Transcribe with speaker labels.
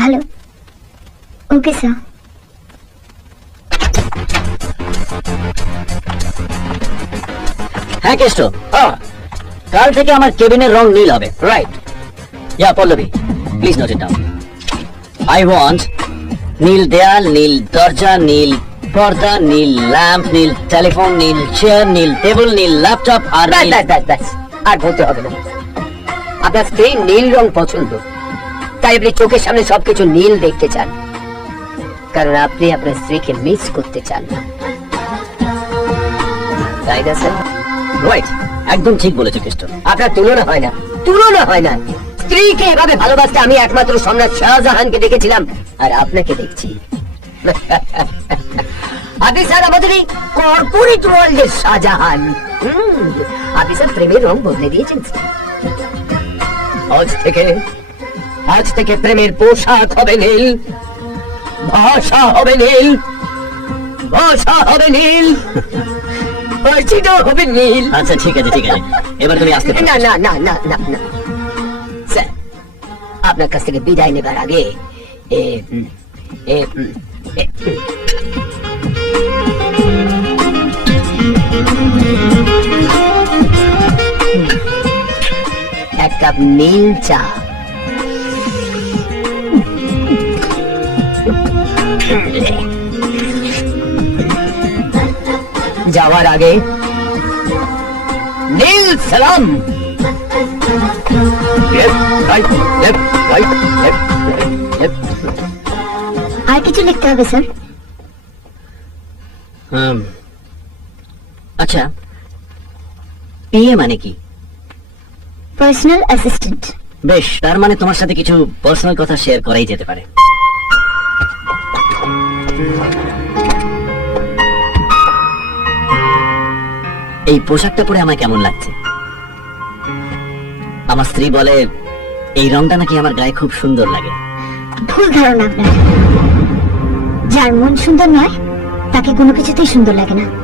Speaker 1: ভালো okay sir
Speaker 2: হ্যাঁ কেষ্ট। কাল থেকে আমার কেবিনের রং নীল হবে। Right yeah Pallavi please note it down I want নীল দেয়াল নীল দরজা নীল পর্দা নীল ল্যাম্প নীল টেলিফোন নীল চেয়ার নীল টেবিল নীল ল্যাপটপ আর
Speaker 3: আর বলতে হবে না। আপনার স্ত্রী নীল রং পছন্দ। তাই চোখের সামনে সবকিছু নীল দেখতে চান। কারণ আপনি আপনার স্ত্রীকে মিস করতে চান না।
Speaker 2: একদম ঠিক বলেছ কেষ্ট
Speaker 3: আপনার তুলনা হয় না। তুলনা হয় না। স্ত্রীকে এভাবে ভালোবাসতে আমি একমাত্র সম্রাট শাহজাহানকে দেখেছিলাম, আর আপনাকে দেখছি। আপনি স্যার আমাদের এই কর্পোরেট ওয়ার্ল্ডের শাহজাহান। আপনি স্যার, প্রেমের রং বদলে দিয়েছেন আজ থেকে আজ থেকে প্রেমের পোশাক হবে নীল। ভাষা হবে নীল। ভাষা হবে নীল। হবে নীল।
Speaker 2: আচ্ছা ঠিক আছে ঠিক আছে। এবার তুমি আসতে
Speaker 3: না না না না না না। স্যার আপনার কাছ থেকে বিদায় নেবার আগে এ এ এক কাপ নীল চা। যাওয়ার আগে নীল সালাম.
Speaker 1: আর কিছু লিখতে হবে স্যার।
Speaker 2: হুম। আচ্ছা পিএ মানে কি?
Speaker 1: পার্সোনাল অ্যাসিস্ট্যান্ট
Speaker 2: বেশ তার মানে তোমার সাথে কিছু পার্সোনাল কথা শেয়ার করাই যেতে পারে। এই পোশাকটা পরে আমার কেমন লাগছে? আমার স্ত্রী বলে, এই রংটা নাকি আমার গায়ে খুব সুন্দর লাগে।
Speaker 1: ভুল ধারণা আপনার। যার মন সুন্দর নয়, তাকে কোনো কিছুতেই সুন্দর লাগে না।